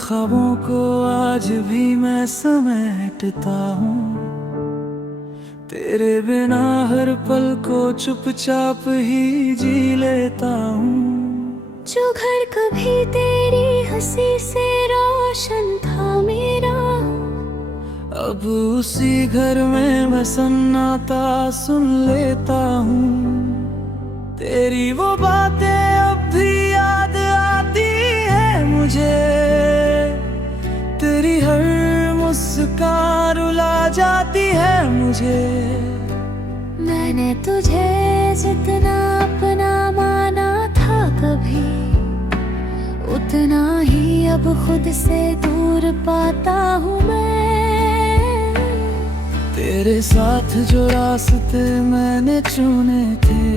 ख्वाबों को आज भी मैं समेटता हूँ। तेरे बिना हर पल को चुपचाप ही जी लेता हूँ। जो घर कभी तेरी हंसी से रोशन था मेरा, अब उसी घर में मैं सन्नाटा सुन लेता हूँ। तेरी वो बातें अब भी याद आती है मुझे, तेरी हर मुस्कान रुला जाती है मुझे। मैंने तुझे जितना अपना माना था कभी, उतना ही अब खुद से दूर पाता हूँ मैं। तेरे साथ जो रास्ते मैंने चुने थे,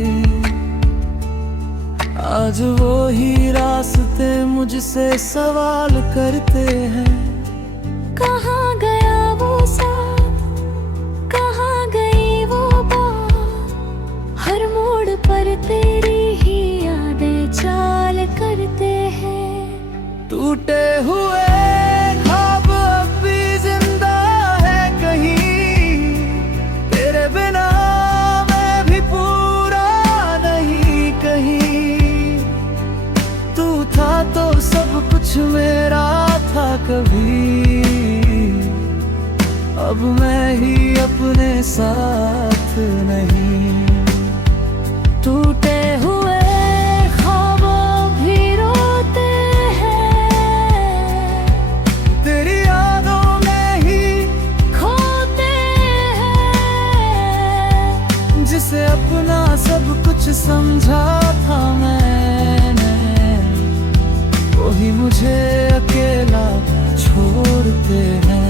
आज वो ही रास्ते मुझसे सवाल करते हैं। कहाँ गया वो साथ, कहाँ गई वो बात, हर मोड़ पर तेरी ही यादें चाल करते हैं। टूटे हुए ख्वाब अब भी जिंदा है कहीं, तेरे बिना मैं भी पूरा नहीं कहीं। तू था तो सब कुछ मेरा था कभी, अब मैं ही अपने साथ नहीं। टूटे हुए ख्वाबों भी रोते हैं, तेरी यादों में ही खोते हैं। जिसे अपना सब कुछ समझा था मैंने, वही मुझे अकेला छोड़ते हैं।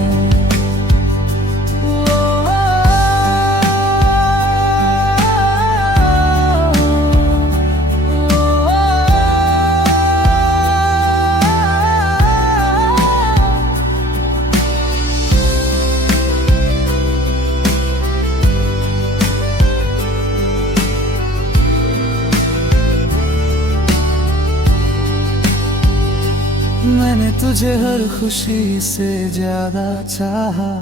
मैंने तुझे हर खुशी से ज्यादा चाहा,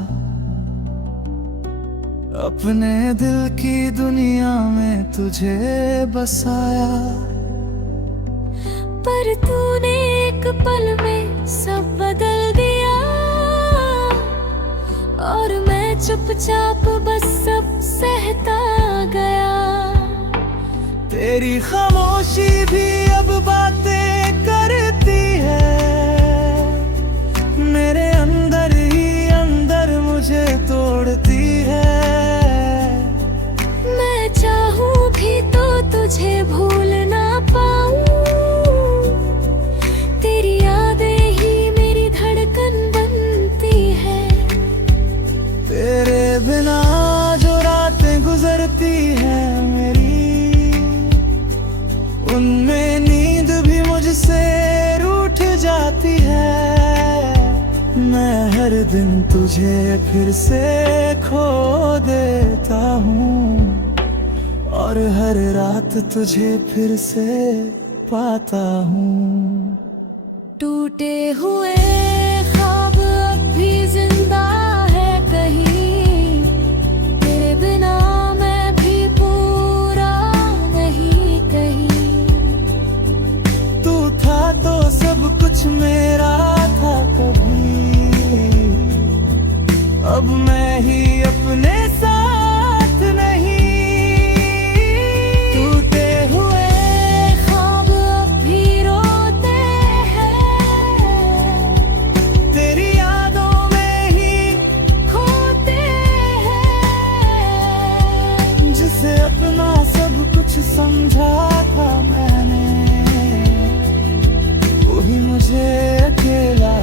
अपने दिल की दुनिया में तुझे बसाया। पर तूने एक पल में सब बदल दिया, और मैं चुपचाप बस सब सहता गया। तेरी खामोशी भी अब बातें करती है, मेरे अंदर ही अंदर मुझे तोड़ती है। मैं चाहूं भी तो तुझे भूल ना पाऊं, तेरी यादें ही मेरी धड़कन बनती है। तेरे बिना जो रातें गुजरती है मेरी, उनमें नींद भी मुझसे रूठ जाती है। मैं हर दिन तुझे फिर से खो देता हूँ, और हर रात तुझे फिर से पाता हूँ। टूटे हुए ख्वाब अब भी जिंदा है कहीं, तेरे बिना मैं भी पूरा नहीं कहीं। तू था तो सब कुछ मेरा था कभी, अब मैं ही अपने साथ नहीं। टूटे हुए ख्वाब अब भी रोते हैं, तेरी यादों में ही खोते हैं। जिसे अपना सब कुछ समझा था मैंने, वही मुझे अकेला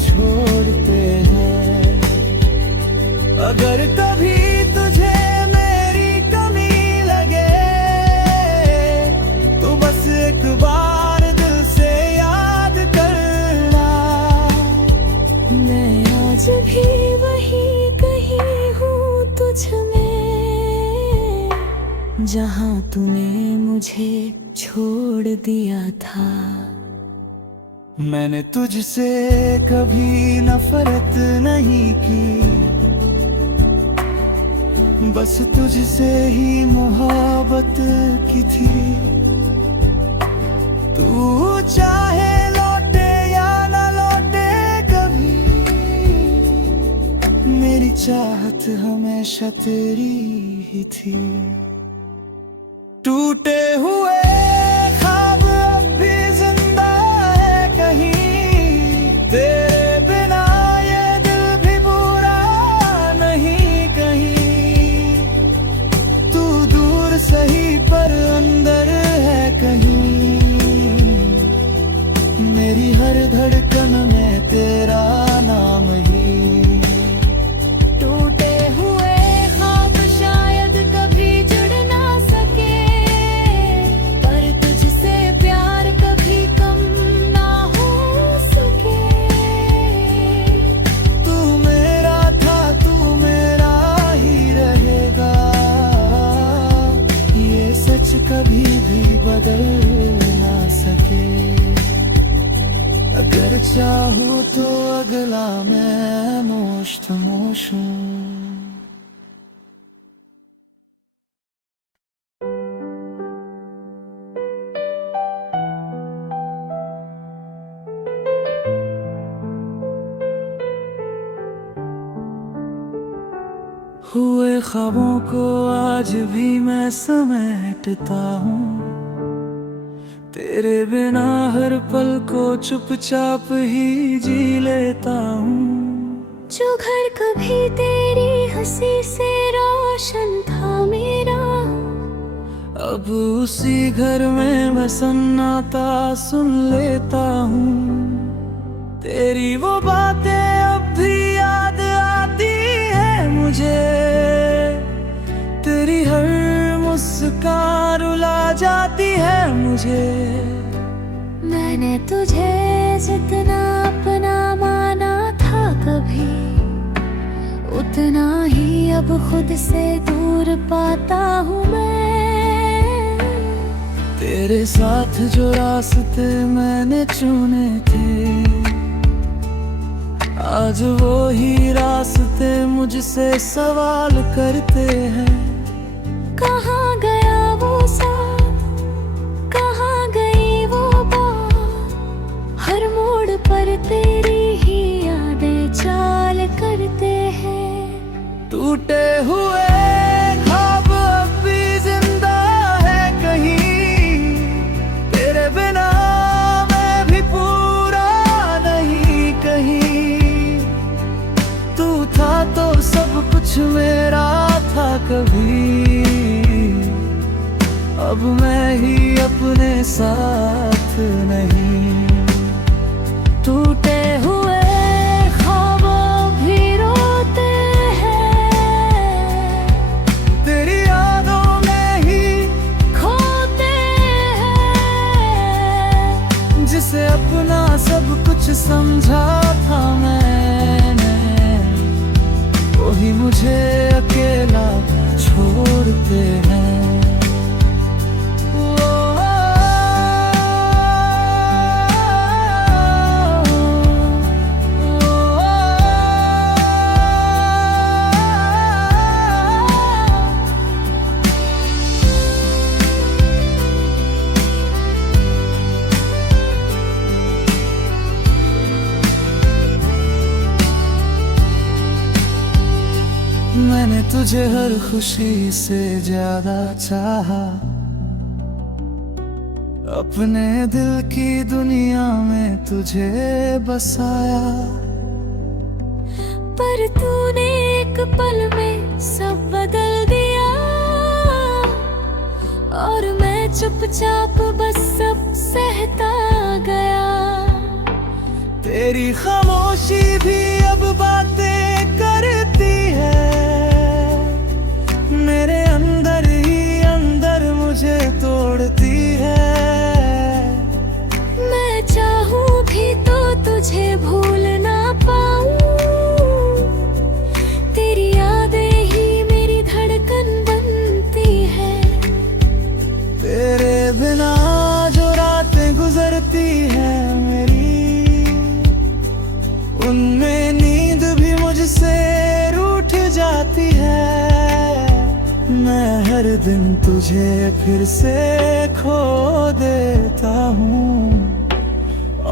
छोड़ते हैं। अगर कभी तुझे मेरी कमी लगे, तो बस एक बार दिल से याद करना। मैं आज भी वही कहीं हूँ तुझ में, जहाँ तूने मुझे छोड़ दिया था। मैंने तुझसे कभी नफरत नहीं की, बस तुझसे ही मोहब्बत की थी। तू चाहे लौटे या ना लौटे कभी, मेरी चाहत हमेशा तेरी ही थी। टूटे हुए ख्वाब अब भी जिंदा है कहीं, तेरे बिना ये दिल भी पूरा नहीं कहीं। तू दूर सही पर अंदर है कहीं, मेरी हर धड़कन में तेरा नाम ही। टूटे हुए ख्वाब शायद कभी जुड़ ना सके, पर तुझसे प्यार कभी कम ना हो सके। तू मेरा था, तू मेरा ही रहेगा, ये सच कभी भी बदल ना सके। अगर चाहो तो अगला मैं मोश हूँ। हुए ख्वाबों को आज भी मैं समेटता हूँ, तेरे बिना हर पल को चुपचाप ही जी लेता हूँ। जो घर कभी तेरी हंसी से रोशन था मेरा, अब उसी घर में मैं सन्नाटा सुन लेता हूँ। तेरी वो बातें अब भी याद आती है मुझे, तेरी हर मुस्कान रुला जाती है मुझे। मैंने तुझे जितना अपना माना था कभी, उतना ही अब खुद से दूर पाता हूँ मैं। तेरे साथ जो रास्ते मैंने चुने थे, आज वो ही रास्ते मुझसे सवाल करते हैं। कहाँ गया वो साथ, कहाँ गई वो बात, हर मोड़ पर तेरी ही यादें चाल करते हैं। टूटे हुए ख्वाब अब भी जिंदा है कहीं, तेरे बिना मैं भी पूरा नहीं कहीं। तू था तो सब कुछ मेरा था कभी, अब मैं ही अपने साथ नहीं। टूटे हुए ख्वाब भी रोते हैं, तेरी यादों में ही खोते हैं। जिसे अपना सब कुछ समझा था मैंने, वही मुझे अकेला छोड़ते हैं। मैंने तुझे हर खुशी से ज्यादा चाहा, अपने दिल की दुनिया में तुझे बसाया। पर तूने एक पल में सब बदल दिया, और मैं चुपचाप बस सब सहता गया। तेरी खामोशी भी अब बातें करती है, मेरे अंदर ही अंदर मुझे तोड़ती है। मैं चाहूं भी तो तुझे भूल ना पाऊं, तेरी यादें ही मेरी धड़कन बनती है। तेरे बिना जो रातें गुजरती है मेरी, हर दिन तुझे फिर से खो देता हूँ,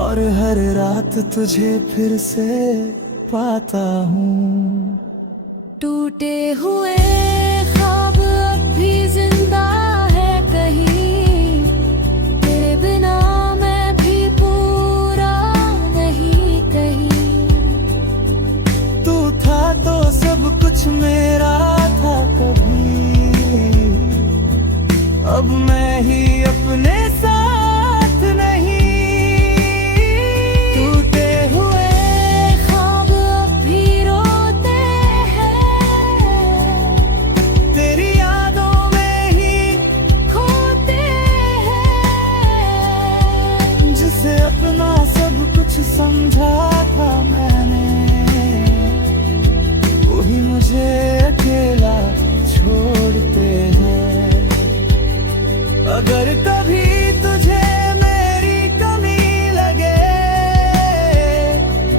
और हर रात तुझे फिर से पाता हूँ। टूटे हुए ख्वाब अब भी जिंदा है कहीं, तेरे बिना मैं भी पूरा नहीं कहीं। तू था तो सब कुछ मेरा था कभी, अब मैं ही अपने साथ नहीं। टूटे हुए ख्वाब अब भी रोते हैं, तेरी यादों में ही खोते हैं। जिसे अपना सब कुछ समझा था मैंने, वही मुझे अकेला छोड़ते हैं। अगर कभी तुझे मेरी कमी लगे,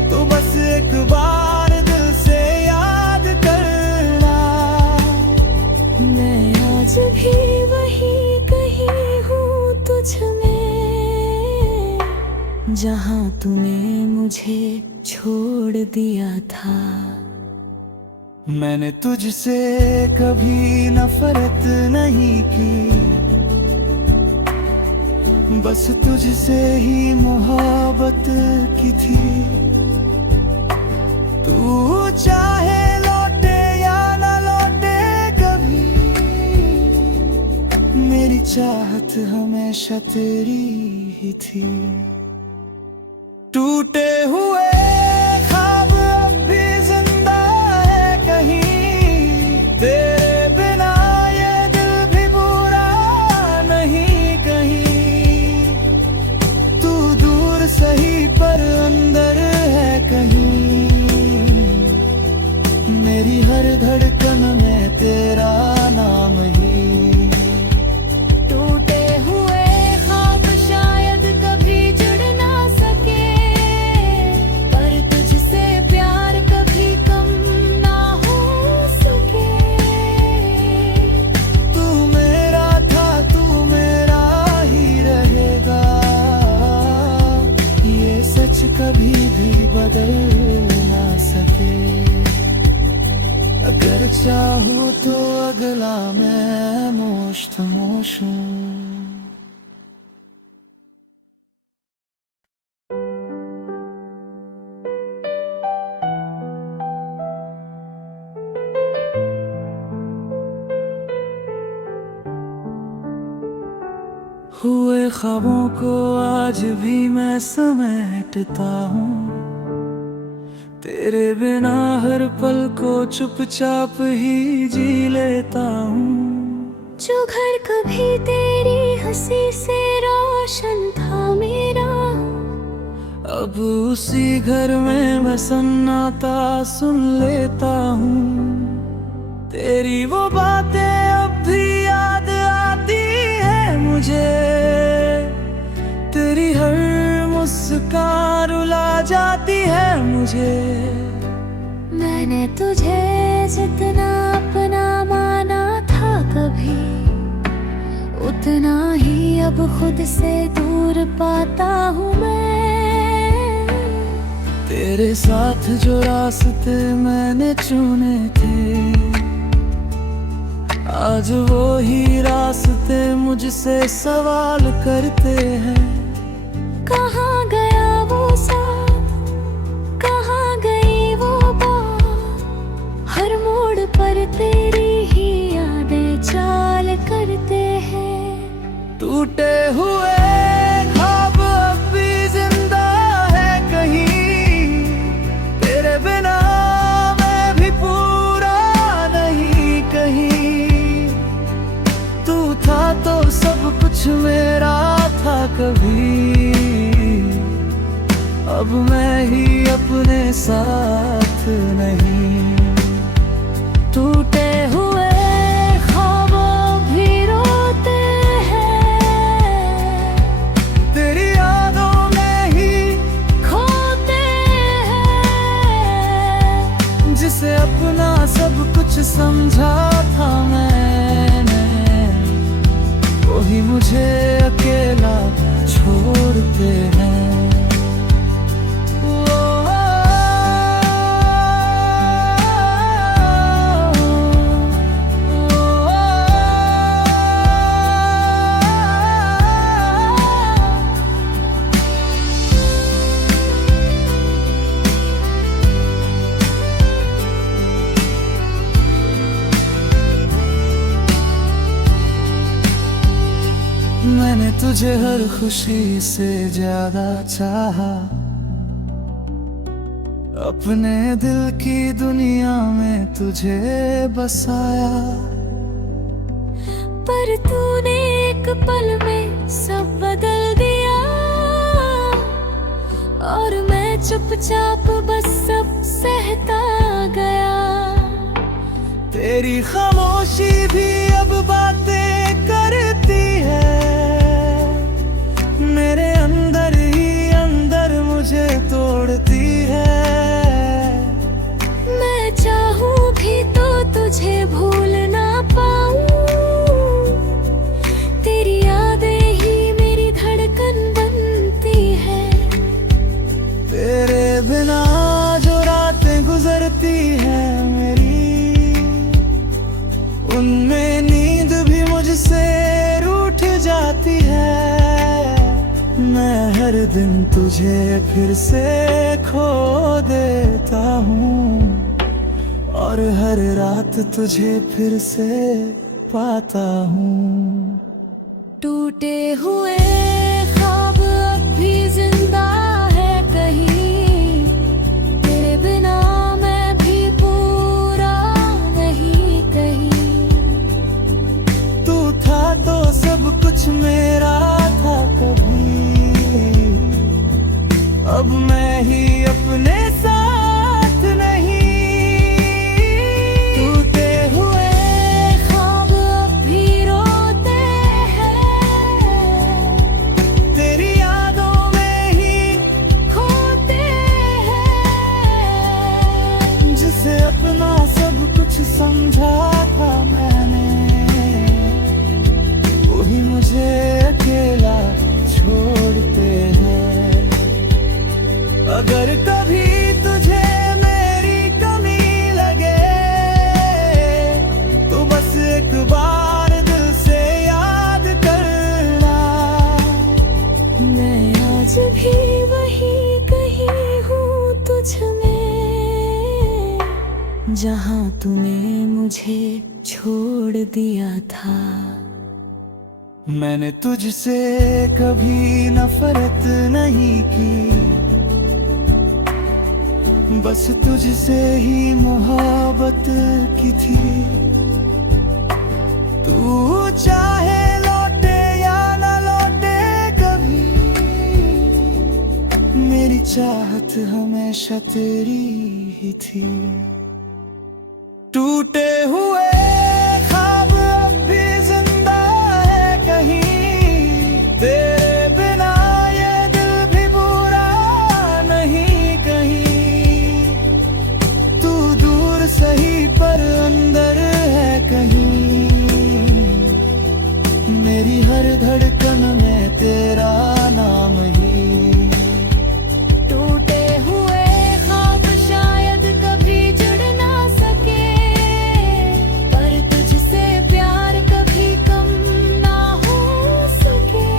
तो बस एक बार दिल से याद करना। मैं आज भी वही कहीं हूँ तुझ में, जहाँ तूने मुझे छोड़ दिया था। मैंने तुझसे कभी नफरत नहीं की, बस तुझसे ही मोहब्बत की थी। तू चाहे लौटे या न लौटे कभी, मेरी चाहत हमेशा तेरी ही थी। टूटे हुए ख्वाब अब भी जिंदा है कहीं, तेरे बिना ये दिल भी पूरा नहीं कहीं। तू दूर सही पर अंदर है कहीं, मेरी हर धड़कन में तेरा नाम ही। टूटे हुए ख्वाब शायद कभी जुड़ ना सके, पर तुझसे प्यार कभी कम ना हो सके। तू मेरा था, तू मेरा ही रहेगा, ये सच कभी भी बदल ना सके। अगर चाहो तो अगला मैं मोश हूँ। हुए ख्वाबों को आज भी मैं समेटता हूँ, तेरे बिना हर पल को चुपचाप ही जी लेता हूँ। जो घर कभी तेरी हंसी से रोशन था मेरा, अब उसी घर में मैं सन्नाटा सुन लेता हूँ। तेरी वो बातें अब भी याद आती है मुझे, तेरी हर मुस्कान रुला जाती है मुझे। मैंने तुझे जितना अपना माना था कभी, उतना ही अब खुद से दूर पाता हूँ मैं। तेरे साथ जो रास्ते मैंने चुने थे, आज वो ही रास्ते मुझसे सवाल करते हैं। कहाँ गया वो साथ, कहाँ गई वो बात, हर मोड़ पर तेरी ही यादें चाल करते हैं। टूटे हुए ख्वाब अब भी जिंदा है कहीं, तेरे बिना मैं भी पूरा नहीं कहीं। तू था तो सब कुछ मेरा था कभी, अब मैं ही अपने साथ नहीं। टूटे हुए ख्वाबों भी रोते हैं, तेरी यादों में ही खोते हैं। जिसे अपना सब कुछ समझा था मैंने, वही मुझे अकेला छोड़ते हैं। मैंने तुझे हर खुशी से ज्यादा चाहा, अपने दिल की दुनिया में तुझे बसाया। पर तूने एक पल में सब बदल दिया, और मैं चुपचाप बस सब सहता गया। तेरी खामोशी भी अब बातें करती है, मेरे अंदर ही अंदर मुझे तोड़ती है। मैं चाहूं भी तो तुझे भूल ना पाऊं, तेरी यादें ही मेरी धड़कन बनती है। तेरे बिना जो रातें गुजरती है मेरी, उनमें नींद भी मुझसे रूठ जाती है। मैं हर दिन तुझे फिर से खो देता हूँ, और हर रात तुझे फिर से पाता हूँ। टूटे हुए ख्वाब अब भी जिंदा है कहीं, तेरे बिना मैं भी पूरा नहीं कहीं। तू था तो सब कुछ मेरा था कभी, अब मैं ही अपने साथ नहीं। टूटे हुए ख्वाब अब भी रोते हैं, तेरी यादों में ही खोते हैं। जिसे अपना सब कुछ समझा था मैंने, वही मुझे अकेला छोड़ते हैं। अगर कभी तुझे मेरी कमी लगे, तो बस एक बार दिल से याद करना। मैं आज भी वही कहीं हूँ तुझ में, जहाँ तूने मुझे छोड़ दिया था। मैंने तुझसे कभी नफरत नहीं की, बस तुझसे ही मोहब्बत की थी। तू चाहे लौटे या ना लौटे कभी, मेरी चाहत हमेशा तेरी ही थी। टूटे हुए ख्वाब अब भी जिंदा है कहीं, तेरे बिना ये दिल भी पूरा नहीं कहीं। तू दूर सही पर अंदर है कहीं, मेरी हर धड़कन में तेरा नाम ही। टूटे हुए ख्वाब शायद कभी जुड़ ना सके, पर तुझसे प्यार कभी कम ना हो सके।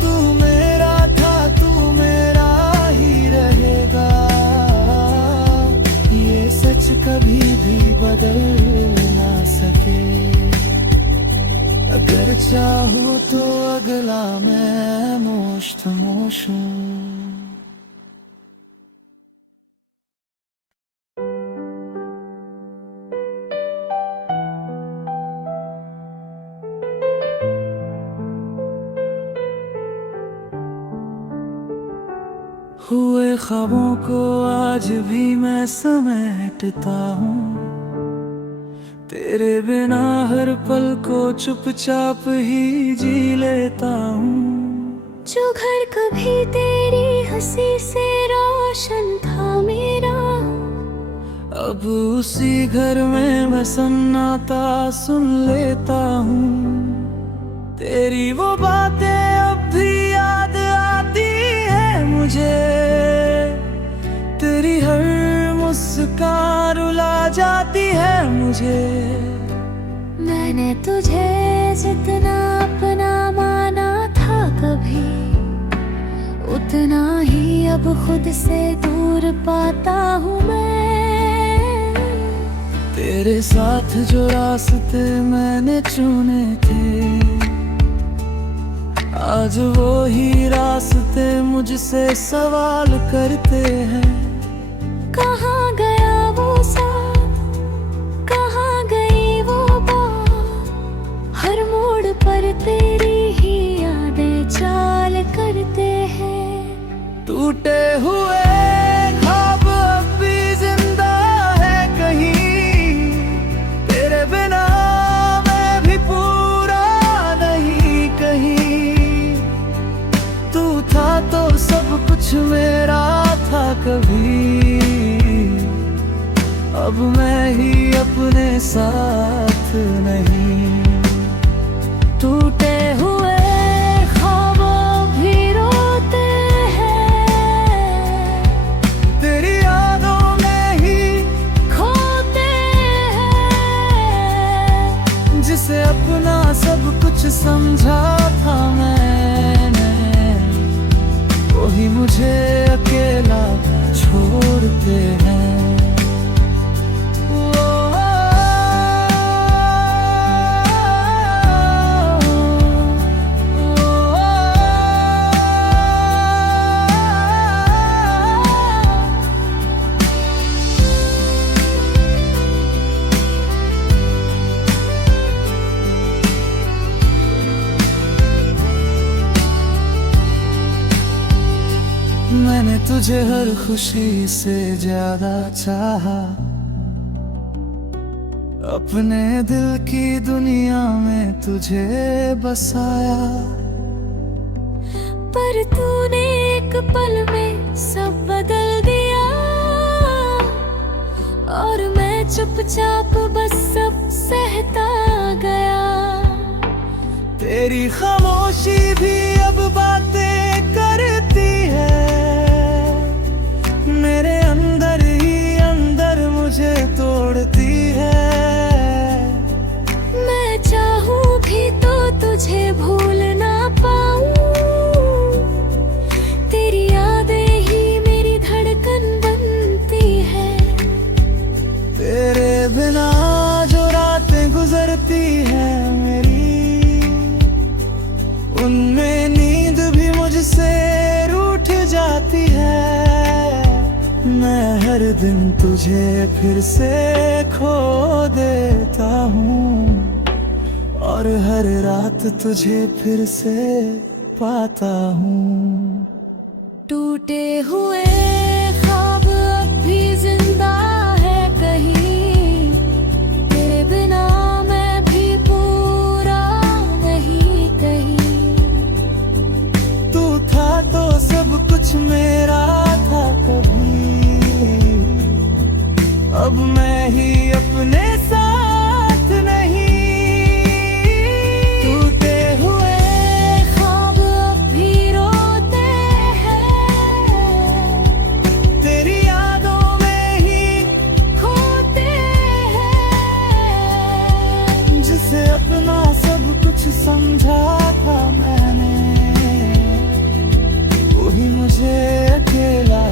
तू मेरा था, तू मेरा ही रहेगा, ये सच कभी भी बदल ना सके। अगर चाहो तो अगला मैं मोश हूँ। हुए ख्वाबों को आज भी मैं समेटता हूँ, तेरे बिना हर पल को चुपचाप ही जी लेता हूँ। जो घर कभी तेरी हंसी से रोशन था मेरा, अब उसी घर में मैं सन्नाटा सुन लेता हूँ। तेरी वो बातें अब भी याद आती है मुझे, तेरी हर मुस्कान रुला जाती है मुझे। मैंने तुझे जितना अपना माना था कभी, उतना ही अब खुद से दूर पाता हूँ मैं। तेरे साथ जो रास्ते मैंने चुने थे, आज वो ही रास्ते मुझसे सवाल करते हैं। कहाँ गया वो साथ, कहाँ गई वो बात, हर मोड़ पर तेरी ही यादें चाल करते हैं। टूटे हुए ख्वाब अब भी जिंदा है कहीं, तेरे बिना मैं भी पूरा नहीं कहीं। तू था तो सब कुछ मेरा था कभी, अब मैं ही अपने साथ नहीं। टूटे हुए ख्वाब भी रोते हैं, तेरी यादों में ही खोते हैं। जिसे अपना सब कुछ समझा था मैंने, वही मुझे अकेला छोड़ते हैं। मैंने तुझे हर खुशी से ज्यादा चाहा, अपने दिल की दुनिया में तुझे बसाया। पर तूने एक पल में सब बदल दिया, और मैं चुपचाप बस सब सहता गया। तेरी खामोशी भी अब बातें करती है, मेरे अंदर ही अंदर मुझे तोड़ती है। मैं चाहूँ भी तो तुझे भूल ना पाऊँ, तेरी यादें ही मेरी धड़कन बनती है। तेरे बिना जो रातें गुजरती है मेरी, उनमें नींद भी मुझसे रूठ जाती है। मैं हर दिन तुझे फिर से खो देता हूँ, और हर रात तुझे फिर से पाता हूँ। टूटे हुए ख्वाब अब भी जिंदा है कहीं, तेरे बिना मैं भी पूरा नहीं कहीं। तू था तो सब कुछ मेरा था कभी, अब मैं ही अपने साथ नहीं। टूटे हुए ख्वाब अब भी रोते हैं, तेरी यादों में ही खोते हैं। जिसे अपना सब कुछ समझा था मैंने, वही मुझे अकेला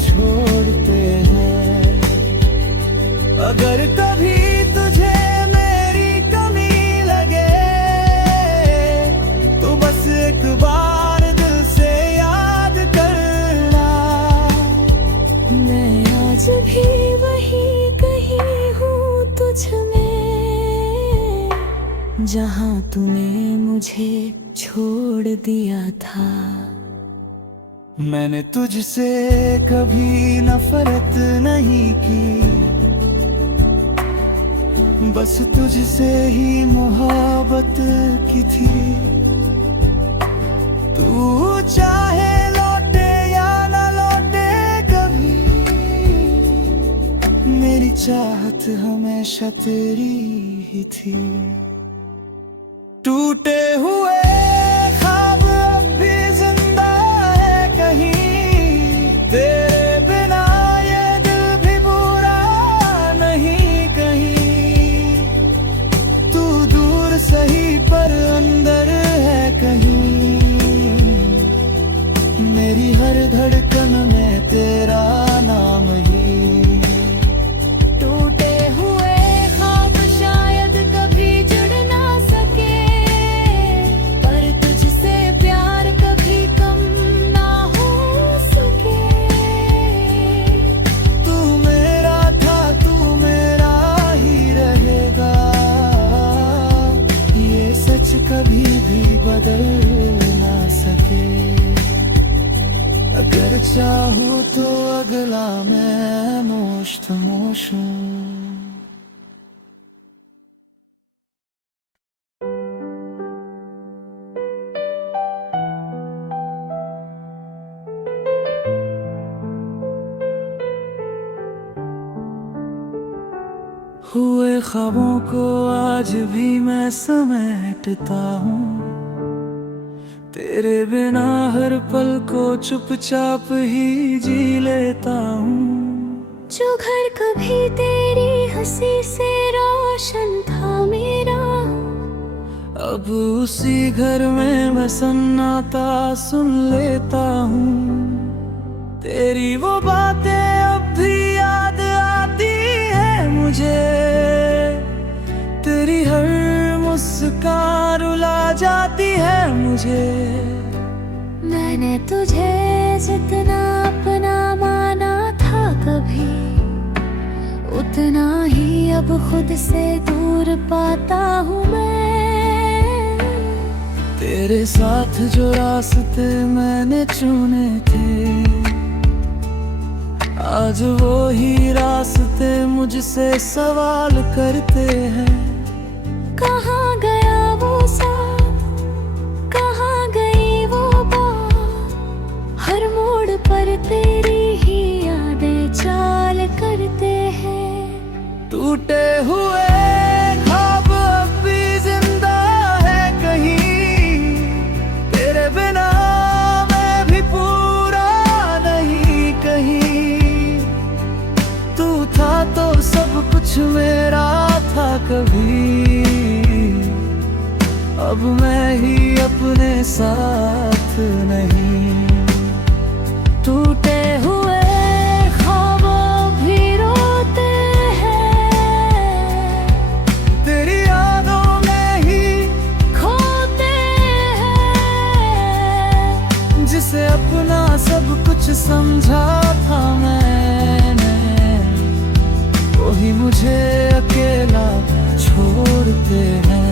छोड़ते हैं। अगर कभी तुझे मेरी कमी लगे, तो बस एक बार दिल से याद करना। मैं आज भी वही कहीं हूँ तुझ में, जहाँ तूने मुझे छोड़ दिया था। मैंने तुझसे कभी नफरत नहीं की, बस तुझसे ही मोहब्बत की थी। तू चाहे लौटे या न लौटे कभी, मेरी चाहत हमेशा तेरी ही थी। टूटे हुए ख्वाब अब भी जिंदा है कहीं, तेरे बिना ये दिल भी पूरा नहीं कहीं। तू दूर सही पर अंदर है कहीं, मेरी हर धड़कन में तेरा नाम ही। टूटे हुए ख्वाब शायद कभी जुड़ ना सके, पर तुझसे प्यार कभी कम ना हो सके। तू मेरा था, तू मेरा ही रहेगा, ये सच कभी भी बदल ना सके। अगर चाहो तो अगला मैं मोश हूँ। हुए ख्वाबों को आज भी मैं समेटता हूँ, तेरे बिना हर पल को चुपचाप ही जी लेता हूँ। जो घर कभी तेरी हंसी से रोशन था मेरा, अब उसी घर में मैं सन्नाटा सुन लेता हूँ। तेरी वो बातें अब भी याद आती है मुझे, तेरी हर मुस्कान रुला जाती है मुझे। मैंने तुझे जितना अपना माना था कभी, उतना ही अब खुद से दूर पाता हूँ मैं। तेरे साथ जो रास्ते मैंने चुने थे, आज वो ही रास्ते मुझसे सवाल करते हैं। कहाँ गया वो साथ, कहाँ गई वो बात, हर मोड़ पर तेरी ही यादें चाल करते हैं। टूटे हुए ख्वाब अब भी जिंदा है कहीं, तेरे बिना मैं भी पूरा नहीं कहीं। तू था तो सब कुछ मेरा था कभी, अब मैं ही अपने साथ नहीं। टूटे हुए ख्वाबों भी रोते हैं, तेरी यादों में ही खोते हैं। जिसे अपना सब कुछ समझा था मैंने, वही मुझे अकेला छोड़ते हैं।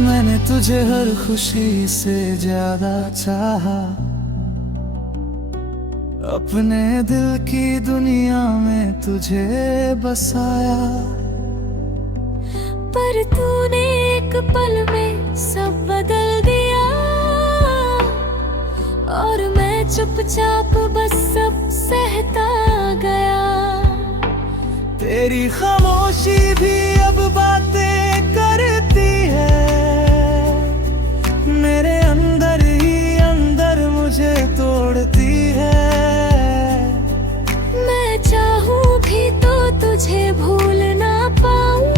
मैंने तुझे हर खुशी से ज्यादा चाहा, अपने दिल की दुनिया में तुझे बसाया। पर तूने एक पल में सब बदल दिया, और मैं चुपचाप बस सब सहता गया। तेरी खामोशी भी अब बातें करती है, मेरे अंदर ही अंदर मुझे तोड़ती है। मैं चाहूं भी तो तुझे भूल ना पाऊं,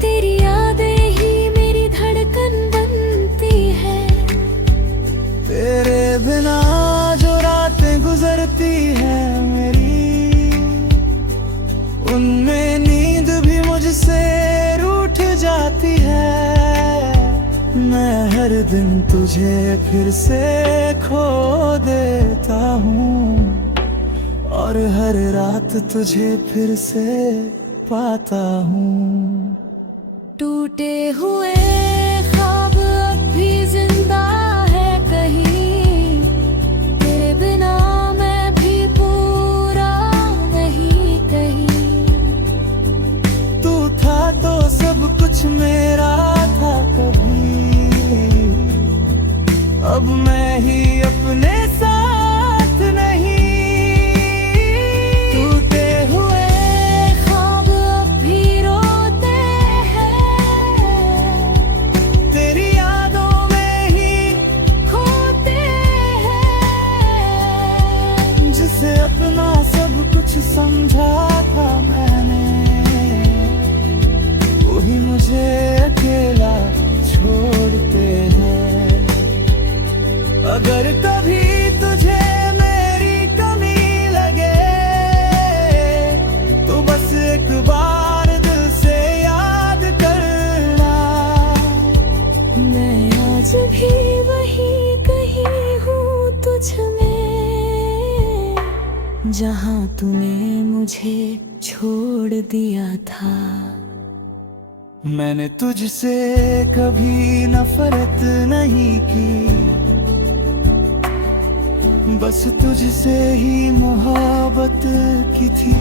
तेरी यादें ही मेरी धड़कन बनती है। तेरे बिना जो रातें गुजरती है मेरी, उनमें नींद भी मुझसे रूठ जाती है। मैं हर दिन तुझे फिर से खो देता हूँ, और हर रात तुझे फिर से पाता हूँ। टूटे हुए ख्वाब अब भी जिंदा है कहीं, तेरे बिना मैं भी पूरा नहीं कहीं। तू था तो सब कुछ मेरा था कभी, अब मैं ही अपने साथ नहीं। टूटे हुए ख्वाब अब भी रोते हैं, तेरी यादों में ही खोते हैं। जिसे अपना सब कुछ समझा था मैंने, वही मुझे अकेला छोड़ते हैं। अगर कभी तुझे मेरी कमी लगे, तो बस एक बार दिल से याद करना। मैं आज भी वही कहीं हूँ तुझ में, जहाँ तूने मुझे छोड़ दिया था। मैंने तुझसे कभी नफरत नहीं की, बस तुझसे ही मोहब्बत की थी।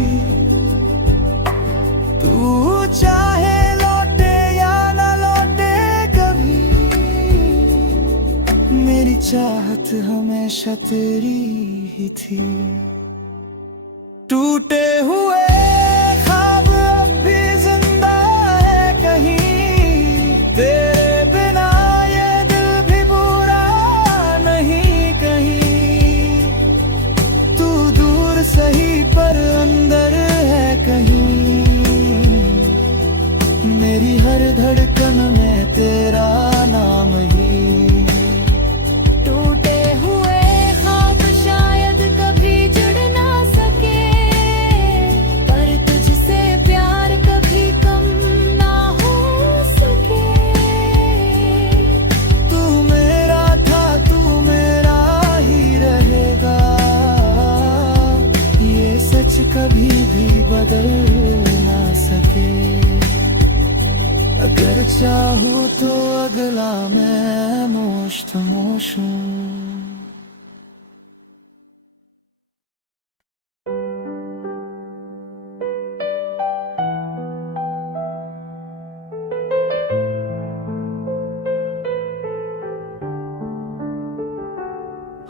तू चाहे लौटे या न लौटे कभी, मेरी चाहत हमेशा तेरी ही थी। टूटे हुए ख्वाब अब भी जिंदा है कहीं, तेरे बिना ये दिल भी पूरा नहीं कहीं। तू दूर सही पर अंदर है कहीं, मेरी हर धड़कन में तेरा नाम ही। टूटे हुए ख्वाब शायद कभी जुड़ ना सके, पर तुझसे प्यार कभी कम ना हो सके। तू मेरा था, तू मेरा ही रहेगा, ये सच कभी भी बदल ना सके। अगर चाहो तो अगला मैं मोश हूँ।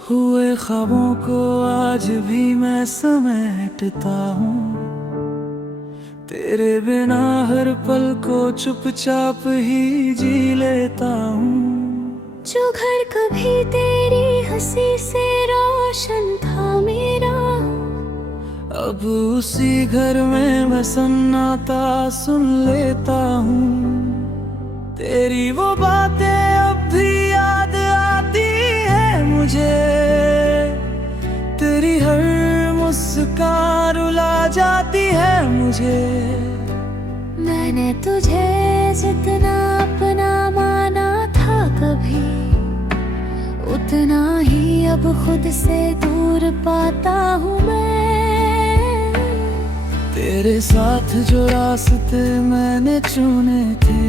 हुए ख्वाबों को आज भी मैं समेटता हूँ, तेरे बिना हर पल को चुपचाप ही जी लेता हूँ। जो घर कभी तेरी हंसी से रोशन था मेरा, अब उसी घर में मैं सन्नाटा सुन लेता हूँ। तेरी वो बातें अब भी याद आती है मुझे, तेरी हर मुस्कान रुला जाती है मुझे। मैंने तुझे जितना अपना माना था कभी, उतना ही अब खुद से दूर पाता हूँ मैं। तेरे साथ जो रास्ते मैंने चुने थे,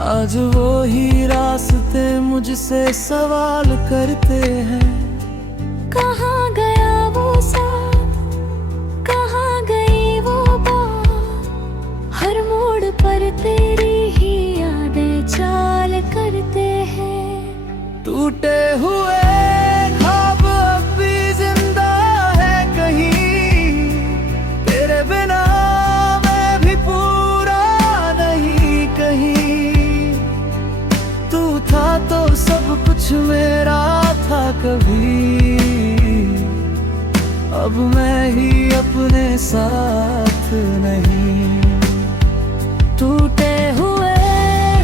आज वो ही रास्ते मुझसे सवाल करते हैं। कहाँ गया वो साथ, कहाँ गई वो बात, हर मोड़ पर तेरी ही यादें चाल करते हैं। टूटे हुए ख्वाब अब भी जिंदा है कहीं, तेरे बिना मैं भी पूरा नहीं कहीं। तू था तो सब कुछ मेरा था कभी, अब मैं ही अपने साथ नहीं। टूटे हुए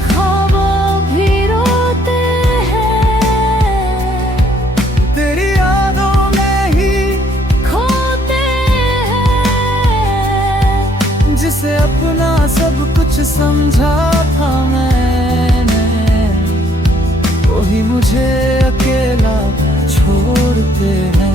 ख्वाबों भी रोते हैं, तेरी यादों में ही खोते हैं। जिसे अपना सब कुछ समझा था मैंने, वही मुझे अकेला छोड़ते हैं।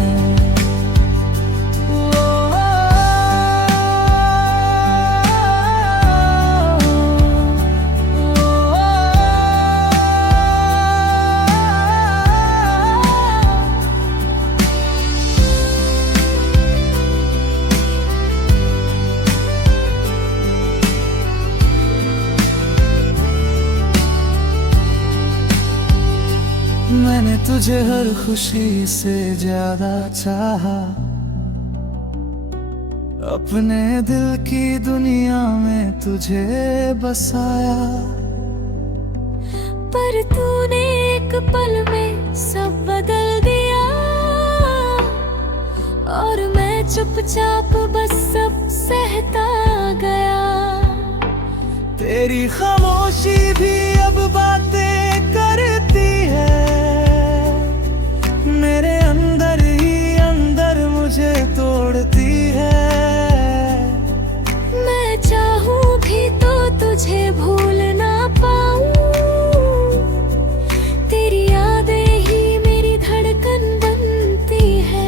मैंने तुझे हर खुशी से ज्यादा चाहा, अपने दिल की दुनिया में तुझे बसाया। पर तूने एक पल में सब बदल दिया, और मैं चुपचाप बस सब सहता गया। तेरी खामोशी भी अब बातें करती है, मेरे अंदर ही अंदर मुझे तोड़ती है। मैं चाहूं भी तो तुझे भूल ना पाऊं, तेरी यादें ही मेरी धड़कन बनती है।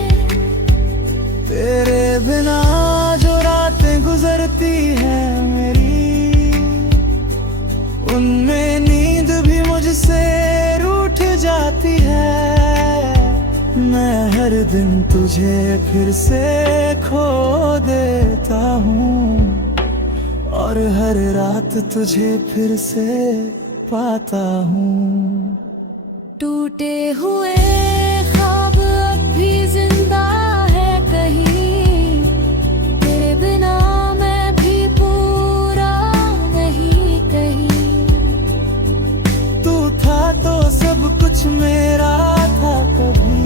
तेरे बिना जो रातें गुजरती है मेरी, उनमें नींद भी मुझसे रूठ जाती है। मैं हर दिन तुझे फिर से खो देता हूँ, और हर रात तुझे फिर से पाता हूँ। टूटे हुए ख्वाब अब भी जिंदा है कहीं, तेरे बिना मैं भी पूरा नहीं कहीं। तू था तो सब कुछ मेरा था कभी,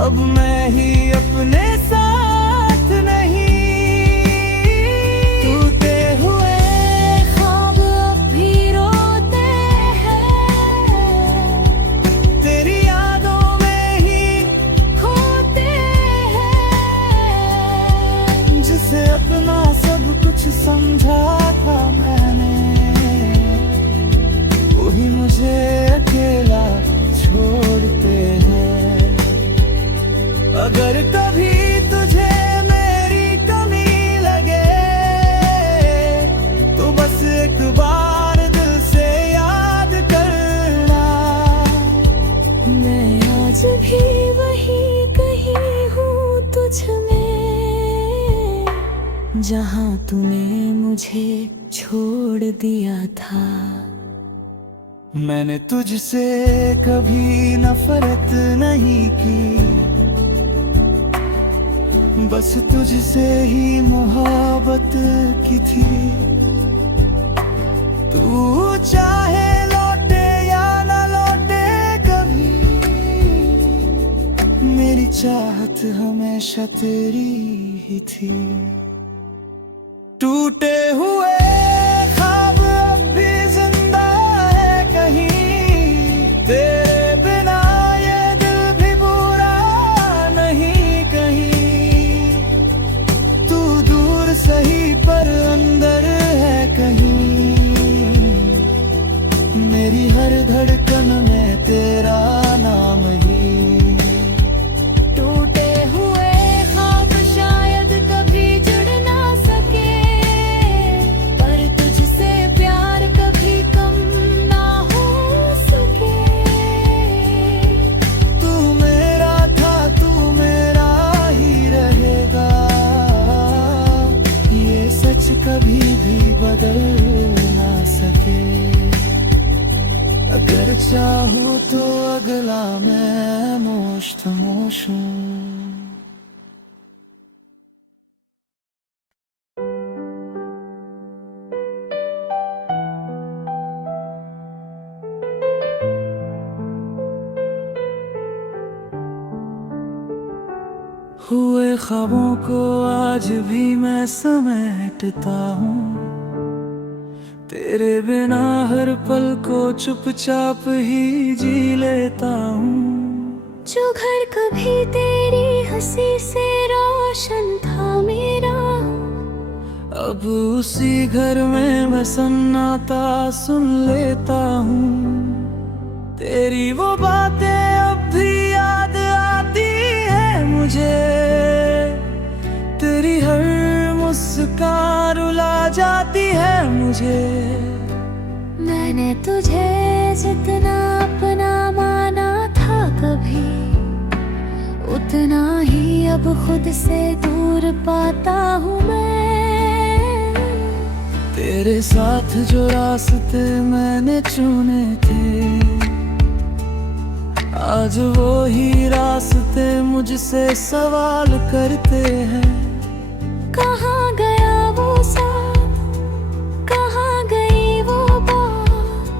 अब मैं ही अपने साथ नहीं। टूटे हुए ख्वाब अब भी रोते हैं, तेरी यादों में ही खोते हैं। जिसे अपना सब कुछ समझा था मैंने, वही मुझे अकेला छोड़ते हैं। अगर कभी तुझे मेरी कमी लगे, तो बस एक बार दिल से याद करना। मैं आज भी वही कहीं हूँ तुझ में, जहाँ तूने मुझे छोड़ दिया था। मैंने तुझसे कभी नफरत नहीं की, बस तुझसे ही मोहब्बत की थी। तू चाहे लौटे या ना लौटे कभी, मेरी चाहत हमेशा तेरी ही थी। टूटे हुए ख्वाब अब भी जिंदा है कहीं, तेरे बिना ये दिल भी पूरा नहीं कहीं। तू दूर सही पर अंदर है कहीं, मेरी हर धड़कन में तेरा नाम ही। टूटे हुए ख्वाब शायद कभी जुड़ ना सके, पर तुझसे प्यार कभी कम ना हो सके। तू मेरा था, तू मेरा ही रहेगा, ये सच कभी भी बदल ना सके। अगर चाहो तो अगला मैं मोश हूँ। हुए ख्वाबों को आज भी मैं समेटता हूँ, तेरे बिना हर पल को चुपचाप ही जी लेता हूँ। जो घर कभी तेरी हंसी से रोशन था मेरा, अब उसी घर में मैं सन्नाटा सुन लेता हूँ। तेरी वो बातें अब भी याद आती है मुझे, तेरी हर मुस्कान रुला जाती है मुझे। मैंने तुझे जितना अपना माना था कभी, उतना ही अब खुद से दूर पाता हूँ मैं। तेरे साथ जो रास्ते मैंने चुने थे, आज वो ही रास्ते मुझसे सवाल करते हैं। कहाँ गया वो साथ, कहाँ गई वो बात,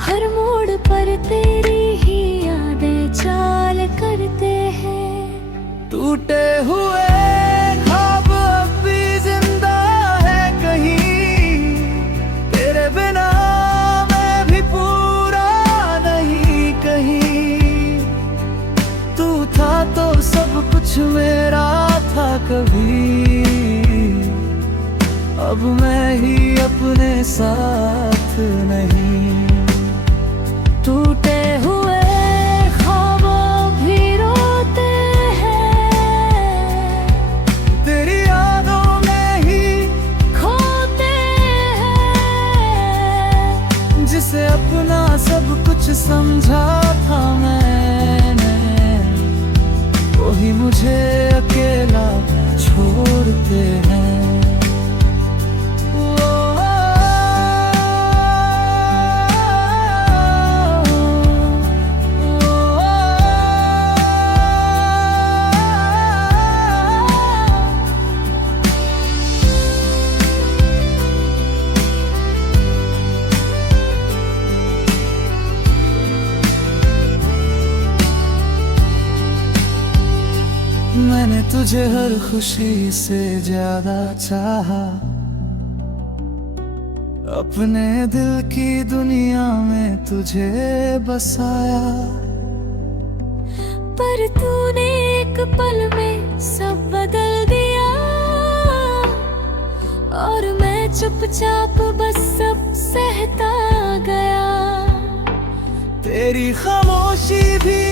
हर मोड़ पर तेरी ही यादें चाल करते हैं। टूटे हुए ख्वाब अब भी जिंदा है कहीं, तेरे बिना मैं भी पूरा नहीं कहीं। तू था तो सब कुछ मेरा था कभी, अब मैं ही अपने साथ नहीं। टूटे हुए ख्वाबों भी रोते हैं, तेरी यादों में ही खोते हैं। जिसे अपना सब कुछ समझा था मैंने, वही मुझे अकेला छोड़ते हैं। मैंने तुझे हर खुशी से ज्यादा चाहा, अपने दिल की दुनिया में तुझे बसाया। पर तूने एक पल में सब बदल दिया, और मैं चुपचाप बस सब सहता गया। तेरी खामोशी भी